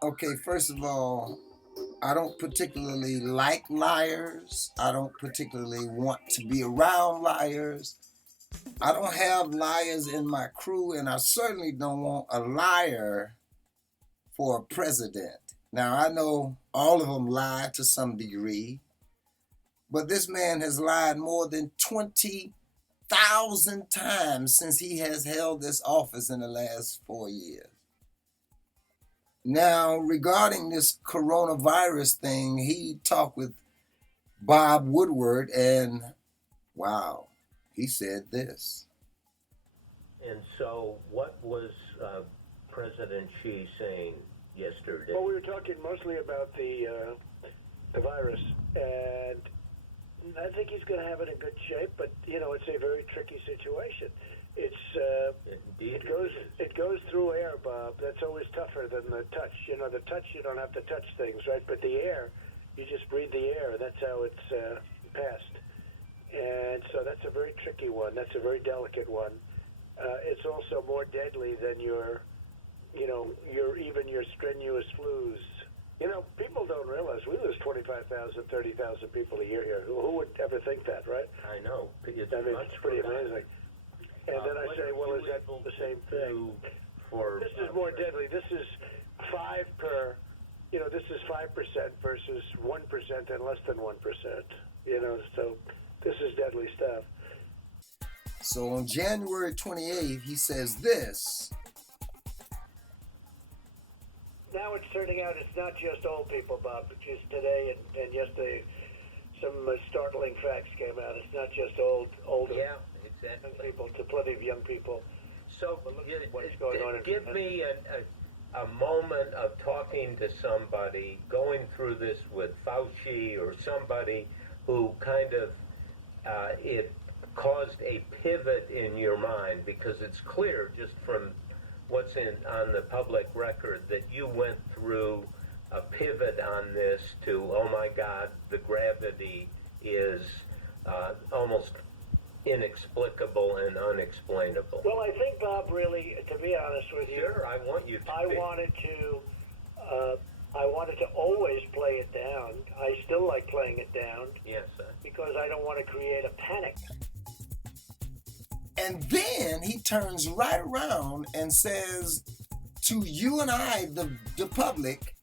Okay, first of all, I don't particularly like liars. I don't particularly want to be around liars. I don't have liars in my crew, and I certainly don't want a liar for a president. Now, I know all of them lie to some degree, but this man has lied more than 20,000 times since he has held this office in the last 4 years. Now, regarding this coronavirus thing, he talked with Bob Woodward, and wow, he said this. And so, what was President Xi saying yesterday? Well, we were talking mostly about the virus, and I think he's going to have it in good shape. But it's a very tricky situation. Indeed, it goes through air, Bob. That's always tougher than the touch. The touch, you don't have to touch things, right? But the air, you just breathe the air. That's how it's passed. And so that's a very tricky one. That's a very delicate one. It's also more deadly than your strenuous flus. People don't realize we lose 25,000, 30,000 people a year here. Who would ever think that, right? I know. It's pretty amazing. And then I say, well, is that the same thing? This is more deadly. This is 5 per. This is 5% versus 1% and less than 1%. So this is deadly stuff. So on January 28th, he says this. Now it's turning out it's not just old people, Bob. Just today and yesterday, some startling facts came out. It's not just older exactly. people, to plenty of young people. So what's going on? Give me a moment of talking to somebody, going through this with Fauci or somebody who kind of it caused a pivot in your mind, because it's clear just from what's on the public record that you went through a pivot on this to, oh my God, the gravity is almost inexplicable and unexplainable. Well, I think, Bob, really, to be honest with you, sure, I want you to. I wanted to always play it down. I still like playing it down. Yes, sir. Because I don't want to create a panic. And then he turns right around and says to you and I, the public,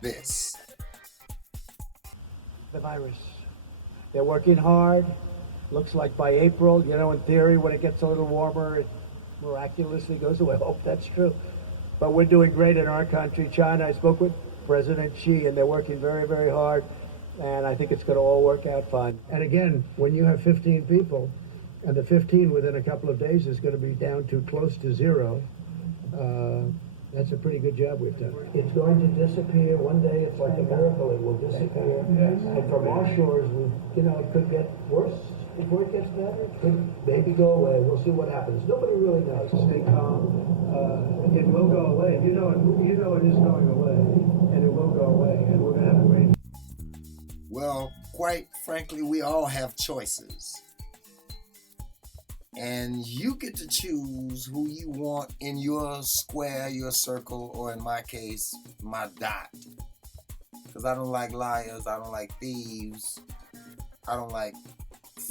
this. The virus. They're working hard. Looks like by April, in theory, when it gets a little warmer, it miraculously goes away. I hope that's true. But we're doing great in our country. China, I spoke with President Xi, and they're working very, very hard. And I think it's going to all work out fine. And again, when you have 15 people, and the 15 within a couple of days is going to be down to close to zero, that's a pretty good job we've done. It's going to disappear. One day, it's like a miracle. It will disappear. And from our shores, it could get worse. Before it gets better, it could maybe go away. We'll see what happens. Nobody really knows. Stay calm. It will go away. It is going away. And it will go away. And we're going to have a great... Well, quite frankly, we all have choices. And you get to choose who you want in your square, your circle, or in my case, my dot. Because I don't like liars, I don't like thieves, I don't like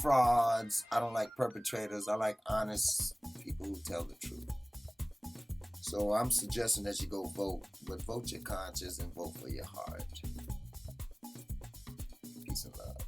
frauds, I don't like perpetrators, I like honest people who tell the truth. So I'm suggesting that you go vote, but vote your conscience and vote for your heart. Peace and love.